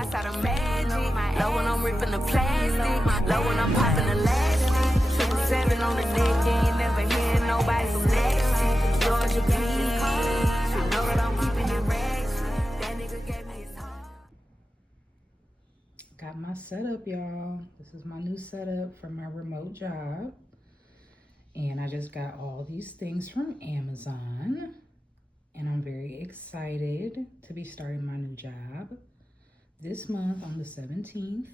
outside of magic. Love when I'm ripping the plastic. Love when I'm popping the elastic. 777 on the deck, you ain't never hear nobody from nasty. Georgia Peach, you know that I'm keeping it ratchet. That nigga gave me his heart. Got my setup, y'all. This is my new setup for my remote job. And I just got all these things from Amazon. And I'm very excited to be starting my new job. This month on the 17th,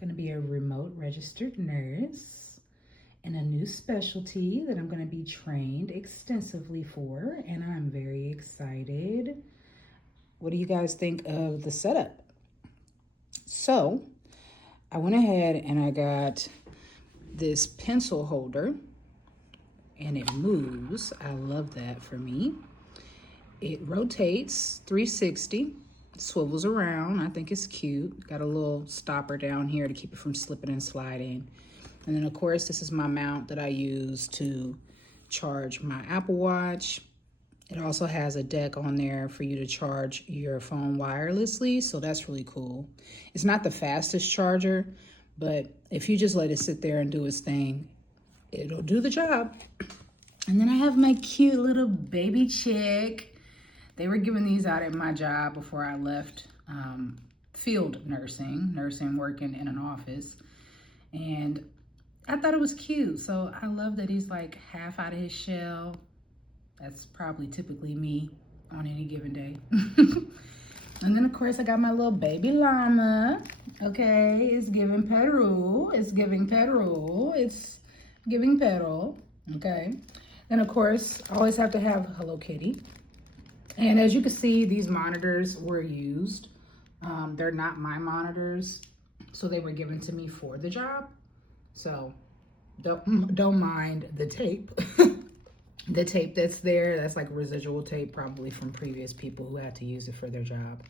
gonna be a remote registered nurse and a new specialty that I'm gonna be trained extensively for. And I'm very excited. What do you guys think of the setup? So I went ahead and I got this pencil holder and it moves. I love that for me. It rotates 360, swivels around. I think it's cute. Got a little stopper down here to keep it from slipping and sliding. And then of course, this is my mount that I use to charge my Apple Watch. It also has a deck on there for you to charge your phone wirelessly, so that's really cool. It's not the fastest charger, but if you just let it sit there and do its thing, it'll do the job. And then I have my cute little baby chick. They were giving these out at my job before I left field nursing, working in an office. And I thought it was cute, so I love that he's like half out of his shell. That's probably typically me on any given day. And then of course I got my little baby llama. Okay, it's giving Peru. It's giving Peru. It's giving Peru. Okay. Then of course I always have to have Hello Kitty. And as you can see, these monitors were used. They're not my monitors, so they were given to me for the job. So don't mind the tape. The tape that's there, that's like residual tape, probably from previous people who had to use it for their job.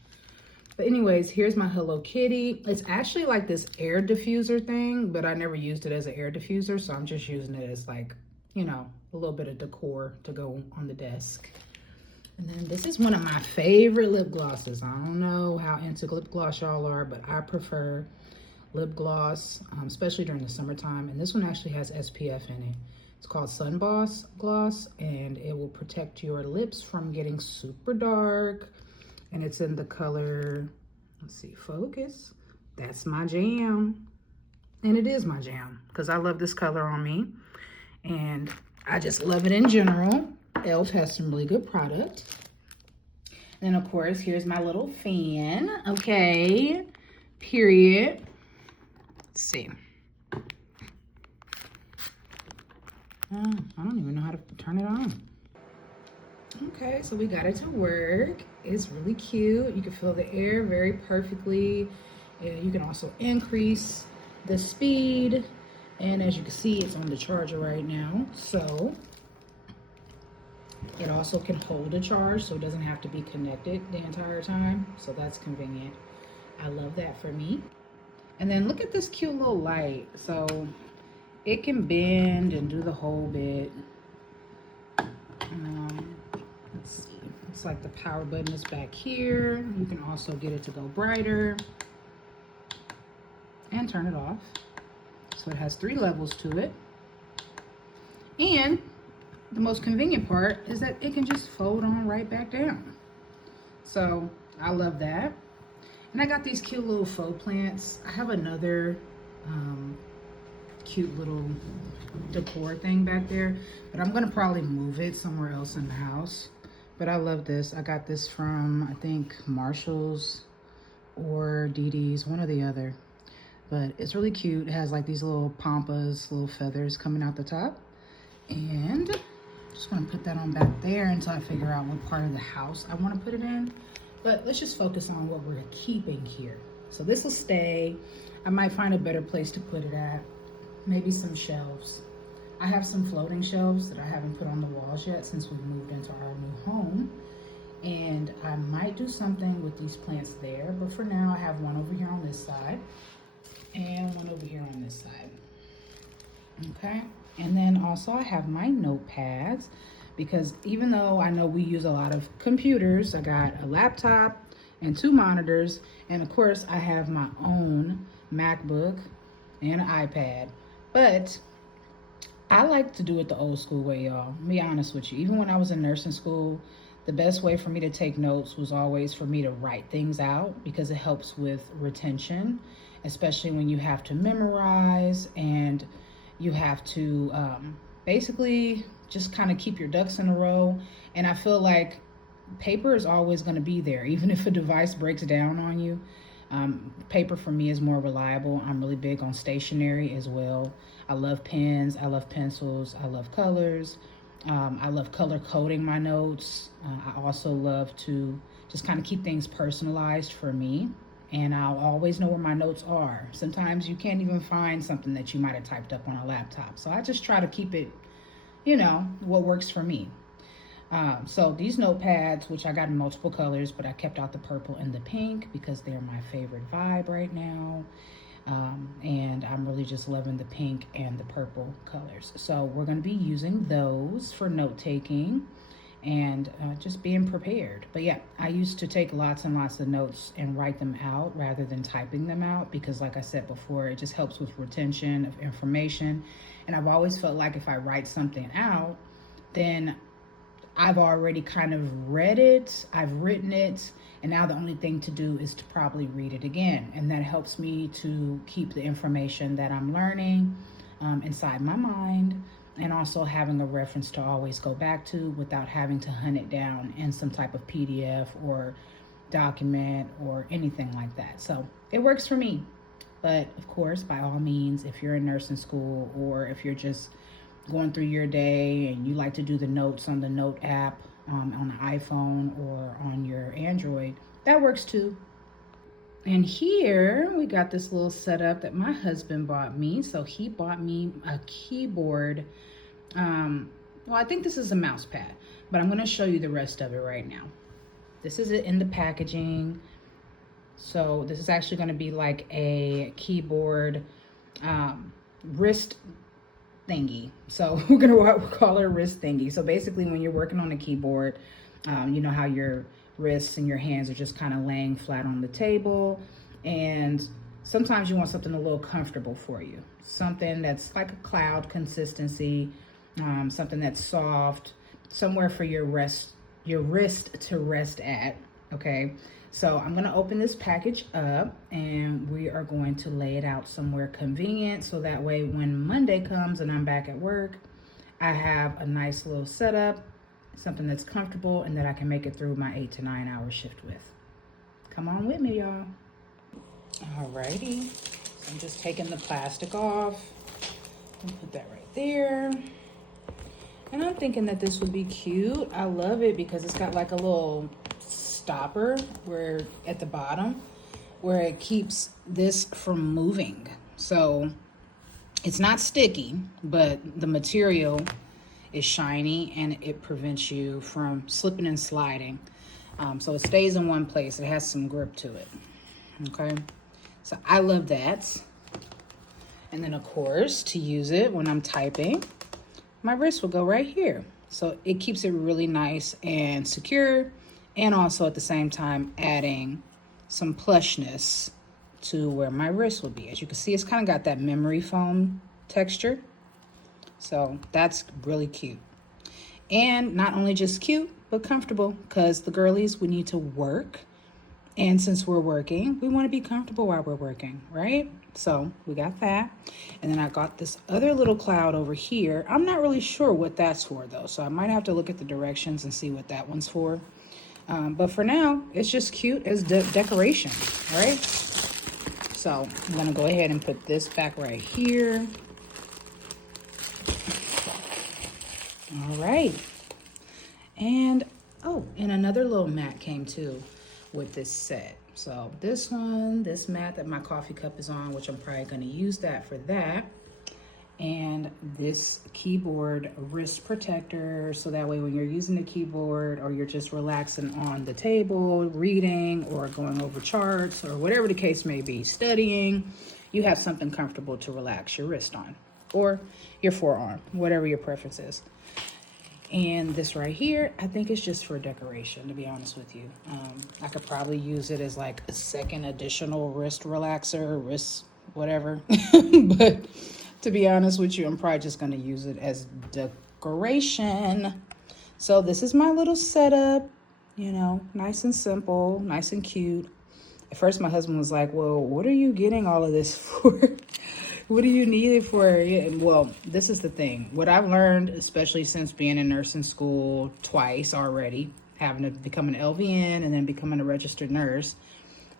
But anyways, here's my Hello Kitty. It's actually like this air diffuser thing, but I never used it as an air diffuser, so I'm just using it as like, you know, a little bit of decor to go on the desk. And then this is one of my favorite lip glosses. I don't know how into lip gloss y'all are, but I prefer lip gloss, especially during the summertime. And this one actually has SPF in it. It's called Sun Boss Gloss, and it will protect your lips from getting super dark. And it's in the color, let's see, Focus. That's my jam. And it is my jam, because I love this color on me. And I just love it in general. e.l.f. has some really good product. And of course, here's my little fan, okay? Period. Let's see. I don't even know how to turn it on. Okay, so we got it to work. It's really cute. You can feel the air very perfectly. And you can also increase the speed. And as you can see, it's on the charger right now. So it also can hold a charge, so it doesn't have to be connected the entire time. So that's convenient. I love that for me. And then look at this cute little light. So it can bend and do the whole bit. Let's see. It's like the power button is back here. You can also get it to go brighter and turn it off. So it has 3 levels to it. And the most convenient part is that it can just fold on right back down. So I love that. And I got these cute little faux plants. I have another cute little decor thing back there, but I'm gonna probably move it somewhere else in the house. But I love this. I got this from, I think, Marshall's or DD's, one or the other. But it's really cute. It has like these little pampas, little feathers coming out the top. And just gonna put that on back there until I figure out what part of the house I wanna put it in. But let's just focus on what we're keeping here. So this will stay. I might find a better place to put it at. Maybe some shelves. I have some floating shelves that I haven't put on the walls yet since we've moved into our new home. And I might do something with these plants there, but for now I have one over here on this side and one over here on this side. Okay, and then also I have my notepads, because even though I know we use a lot of computers, I got a laptop and 2 monitors. And of course, I have my own MacBook and an iPad. But I like to do it the old school way, y'all. Be honest with you. Even when I was in nursing school, the best way for me to take notes was always for me to write things out, because it helps with retention, especially when you have to memorize and you have to basically just kind of keep your ducks in a row. And I feel like paper is always going to be there, even if a device breaks down on you. Paper for me is more reliable. I'm really big on stationery as well. I love pens, I love pencils, I love colors. I love color coding my notes. I also love to just kind of keep things personalized for me. And I'll always know where my notes are. Sometimes you can't even find something that you might have typed up on a laptop. So I just try to keep it, you know, what works for me. So these notepads, which I got in multiple colors, but I kept out the purple and the pink because they're my favorite vibe right now. And I'm really just loving the pink and the purple colors. So we're going to be using those for note taking and just being prepared. But yeah, I used to take lots and lots of notes and write them out rather than typing them out, because like I said before, it just helps with retention of information. And I've always felt like if I write something out, then I've already kind of read it, I've written it, and now the only thing to do is to probably read it again. And that helps me to keep the information that I'm learning inside my mind, and also having a reference to always go back to without having to hunt it down in some type of PDF or document or anything like that. So it works for me. But of course, by all means, if you're in nursing school or if you're just going through your day and you like to do the notes on the Note app on the iPhone or on your Android, that works too. And here we got this little setup that my husband bought me. So he bought me a keyboard. Well, I think this is a mouse pad, but I'm going to show you the rest of it right now. This is it in the packaging. So this is actually going to be like a keyboard wrist thingy. So we're gonna call it a wrist thingy. So basically, when you're working on a keyboard, you know how your wrists and your hands are just kind of laying flat on the table, and sometimes you want something a little comfortable for you, something that's like a cloud consistency, something that's soft, somewhere for your wrist to rest at. Okay, so I'm gonna open this package up and we are going to lay it out somewhere convenient, so that way when Monday comes and I'm back at work, I have a nice little setup, something that's comfortable and that I can make it through my 8 to 9 hour shift with. Come on with me, y'all. Alrighty, so I'm just taking the plastic off and put that right there. And I'm thinking that this would be cute. I love it because it's got like a little stopper where at the bottom where it keeps this from moving. So it's not sticky, but the material is shiny and it prevents you from slipping and sliding. So it stays in one place. It has some grip to it. Okay, so I love that. And then of course, to use it when I'm typing, my wrist will go right here. So it keeps it really nice and secure, and also at the same time adding some plushness to where my wrist will be. As you can see, it's kind of got that memory foam texture. So that's really cute. And not only just cute, but comfortable, because the girlies, we need to work. And since we're working, we want to be comfortable while we're working, right? So we got that. And then I got this other little cloud over here. I'm not really sure what that's for though, so I might have to look at the directions and see what that one's for. But for now, it's just cute as decoration, right? So I'm gonna go ahead and put this back right here. All right. And, oh, and another little mat came too with this set. So this one, this mat that my coffee cup is on, which I'm probably gonna use that for that. And this keyboard wrist protector, so that way when you're using the keyboard or you're just relaxing on the table, reading or going over charts or whatever the case may be, studying, you have something comfortable to relax your wrist on or your forearm, whatever your preference is. And this right here, I think it's just for decoration, to be honest with you. I could probably use it as like a second additional wrist relaxer, wrist whatever. But to be honest with you, I'm probably just gonna use it as decoration. So this is my little setup, you know, nice and simple, nice and cute. At first my husband was like, well, what are you getting all of this for? What do you need it for? Yeah, well, this is the thing. What I've learned, especially since being in nursing school twice already, having to become an LVN and then becoming a registered nurse,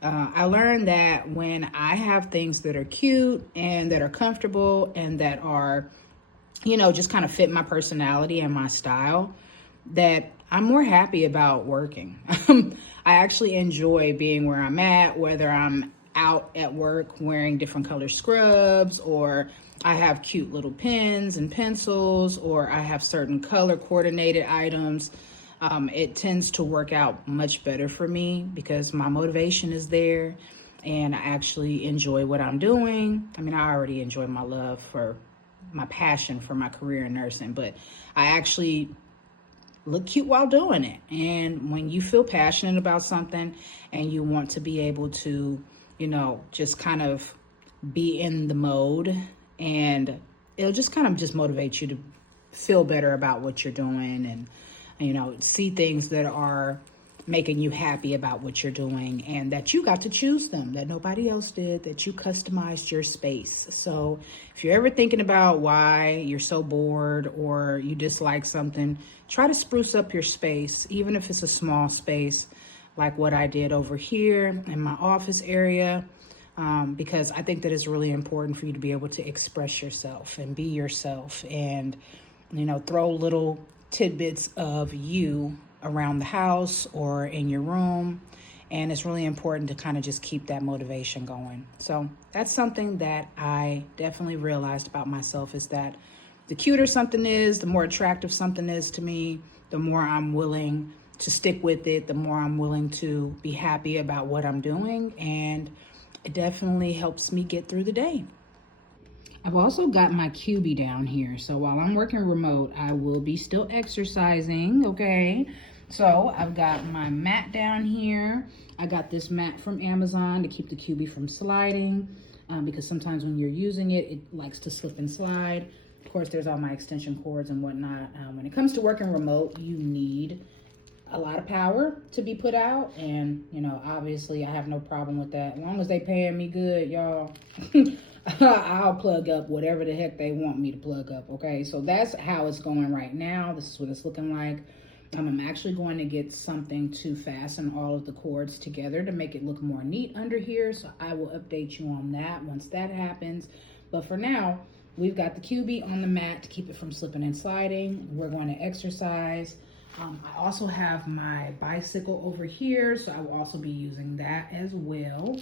I learned that when I have things that are cute and that are comfortable and that are, you know, just kind of fit my personality and my style, that I'm more happy about working. I actually enjoy being where I'm at, whether I'm out at work wearing different color scrubs, or I have cute little pens and pencils, or I have certain color coordinated items. It tends to work out much better for me because my motivation is there and I actually enjoy what I'm doing. I mean, I already enjoy my love for my passion for my career in nursing, but I actually look cute while doing it. And when you feel passionate about something and you want to be able to, you know, just kind of be in the mode, and it'll just kind of just motivate you to feel better about what you're doing and, you know, see things that are making you happy about what you're doing and that you got to choose them, that nobody else did, that you customized your space. So if you're ever thinking about why you're so bored or you dislike something, try to spruce up your space, even if it's a small space like what I did over here in my office area, because I think that it's really important for you to be able to express yourself and be yourself and, you know, throw little tidbits of you around the house or in your room. And it's really important to kind of just keep that motivation going. So that's something that I definitely realized about myself, is that the cuter something is, the more attractive something is to me, the more I'm willing to stick with it, the more I'm willing to be happy about what I'm doing. And it definitely helps me get through the day. I've also got my QB down here. So while I'm working remote, I will be still exercising, okay? So I've got my mat down here. I got this mat from Amazon to keep the QB from sliding, because sometimes when you're using it, it likes to slip and slide. Of course, there's all my extension cords and whatnot. When it comes to working remote, you need a lot of power to be put out. And, you know, obviously I have no problem with that. As long as they paying me good, y'all, I'll plug up whatever the heck they want me to plug up, okay? So that's how it's going right now. This is what it's looking like. I'm actually going to get something to fasten all of the cords together to make it look more neat under here. So I will update you on that once that happens. But for now, we've got the QB on the mat to keep it from slipping and sliding. We're going to exercise. I also have my bicycle over here, so I will also be using that as well.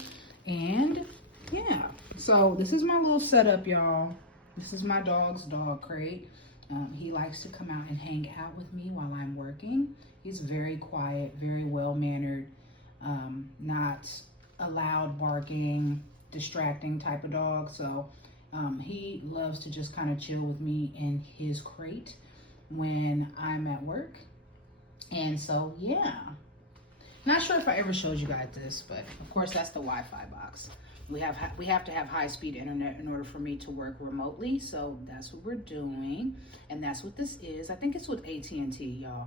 And yeah, so this is my little setup, y'all. This is my dog's dog crate. He likes to come out and hang out with me while I'm working. He's very quiet, very well-mannered, not a loud barking, distracting type of dog. So he loves to just kind of chill with me in his crate when I'm at work. And so, yeah. Not sure if I ever showed you guys this, but of course that's the Wi-Fi box. We have to have high-speed internet in order for me to work remotely, so that's what we're doing, and that's what this is. I think it's with AT&T, y'all.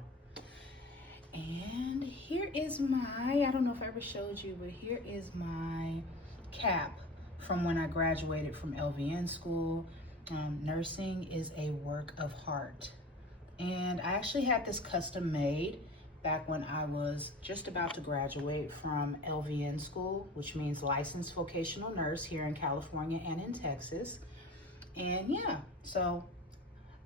And here is my, I don't know if I ever showed you, but here is my cap from when I graduated from LVN school. Nursing is a work of heart, and I actually had this custom made back when I was just about to graduate from LVN school, which means licensed vocational nurse here in California and in Texas. And yeah, so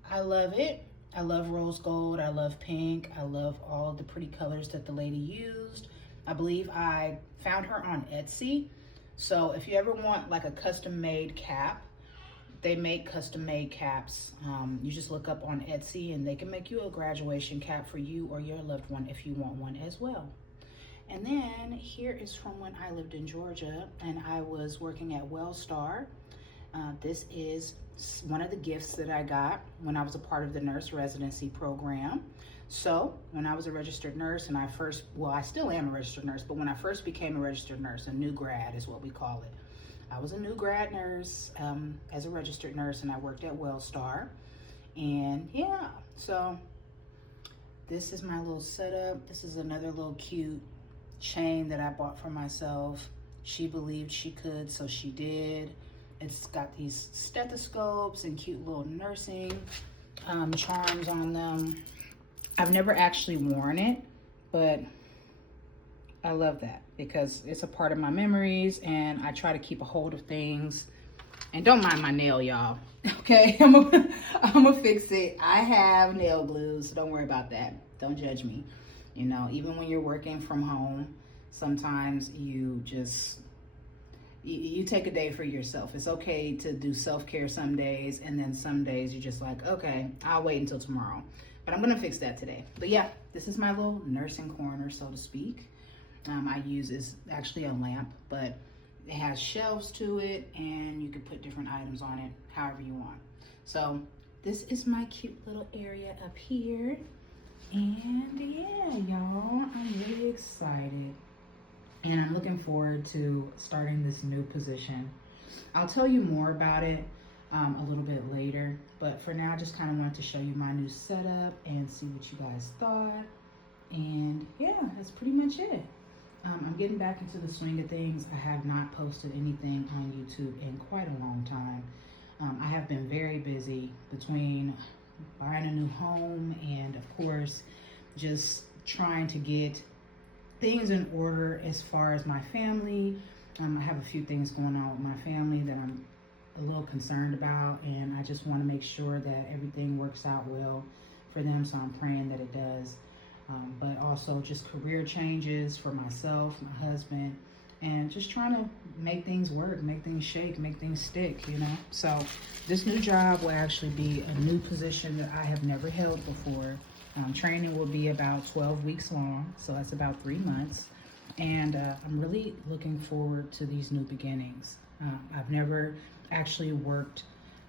I love it. I love rose gold, I love pink, I love all the pretty colors that the lady used. I believe I found her on Etsy. So if you ever want like a custom made cap, they make custom made caps. You just look up on Etsy and they can make you a graduation cap for you or your loved one if you want one as well. And then here is from when I lived in Georgia and I was working at Wellstar. This is one of the gifts that I got when I was a part of the nurse residency program. So when I was a registered nurse and I still am a registered nurse, but when I first became a registered nurse, a new grad is what we call it. I was a new grad nurse as a registered nurse, and I worked at Wellstar. And yeah, so this is my little setup. This is another little cute chain that I bought for myself. She believed she could, so she did. It's got these stethoscopes and cute little nursing charms on them. I've never actually worn it, but I love that because it's a part of my memories, and I try to keep a hold of things. And don't mind my nail, y'all. Okay, I'm gonna fix it. I have nail glue, so don't worry about that. Don't judge me. You know, even when you're working from home, sometimes you take a day for yourself. It's okay to do self-care some days, and then some days you're just like, okay, I'll wait until tomorrow. But I'm gonna fix that today. But yeah, this is my little nursing corner, so to speak. I use is actually a lamp, but it has shelves to it, and you can put different items on it however you want. So this is my cute little area up here. And yeah, y'all, I'm really excited. And I'm looking forward to starting this new position. I'll tell you more about it a little bit later. But for now, I just kind of wanted to show you my new setup and see what you guys thought. And yeah, that's pretty much it. I'm getting back into the swing of things. I have not posted anything on YouTube in quite a long time. I have been very busy between buying a new home and, of course, just trying to get things in order as far as my family. I have a few things going on with my family that I'm a little concerned about, and I just want to make sure that everything works out well for them, so I'm praying that it does. But also just career changes for myself, my husband, and just trying to make things work, make things shake, make things stick, you know? So this new job will actually be a new position that I have never held before. Training will be about 12 weeks long, so that's about 3 months. And I'm really looking forward to these new beginnings. I've never actually worked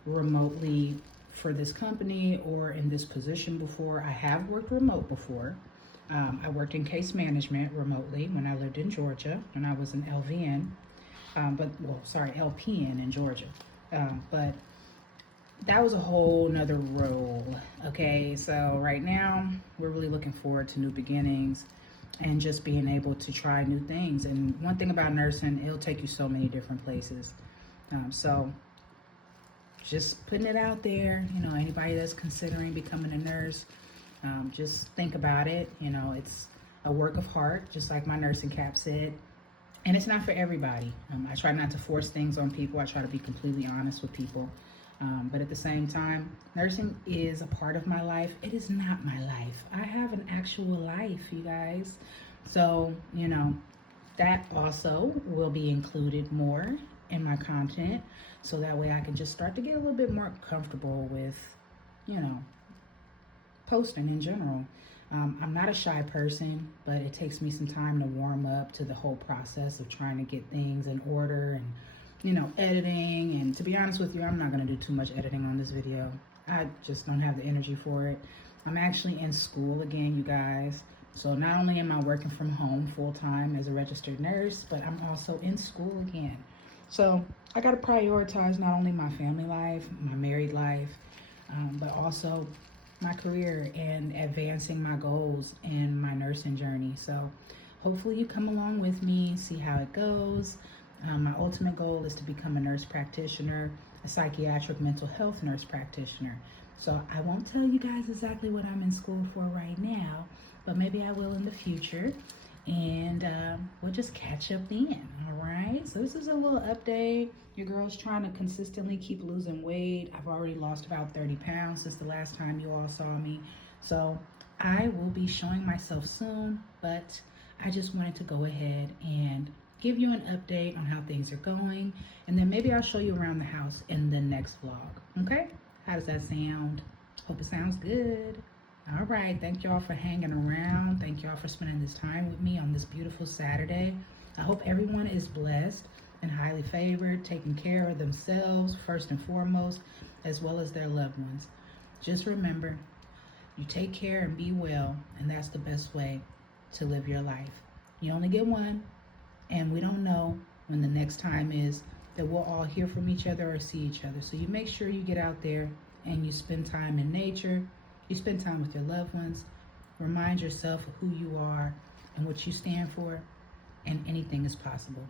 remotely for this company or in this position before. I have worked remote before. I worked in case management remotely when I lived in Georgia, when I was an LVN, LPN in Georgia. But that was a whole nother role, okay? So right now, we're really looking forward to new beginnings and just being able to try new things. And one thing about nursing, it'll take you so many different places. So just putting it out there, you know, anybody that's considering becoming a nurse, just think about it. You know, it's a work of heart, just like my nursing cap said, and it's not for everybody. I try not to force things on people. I try to be completely honest with people. But at the same time, nursing is a part of my life. It is not my life. I have an actual life, you guys. So, you know, that also will be included more in my content, so that way I can just start to get a little bit more comfortable with, you know, posting in general. I'm not a shy person, but it takes me some time to warm up to the whole process of trying to get things in order and, you know, editing. And to be honest with you, I'm not going to do too much editing on this video. I just don't have the energy for it. I'm actually in school again, you guys. So not only am I working from home full-time as a registered nurse, but I'm also in school again. So I got to prioritize not only my family life, my married life, but also my career and advancing my goals in my nursing journey. So hopefully you come along with me, see how it goes. My ultimate goal is to become a nurse practitioner, a psychiatric mental health nurse practitioner. So I won't tell you guys exactly what I'm in school for right now, but maybe I will in the future. And we'll just catch up then, all right? So this is a little update. Your girl's trying to consistently keep losing weight. I've already lost about 30 pounds since the last time you all saw me. So I will be showing myself soon, but I just wanted to go ahead and give you an update on how things are going. And then maybe I'll show you around the house in the next vlog, okay? How does that sound? Hope it sounds good. All right, thank y'all for hanging around. Thank y'all for spending this time with me on this beautiful Saturday. I hope everyone is blessed and highly favored, taking care of themselves first and foremost, as well as their loved ones. Just remember, you take care and be well, and that's the best way to live your life. You only get one, and we don't know when the next time is that we'll all hear from each other or see each other. So you make sure you get out there and you spend time in nature, you spend time with your loved ones, remind yourself of who you are and what you stand for, and anything is possible.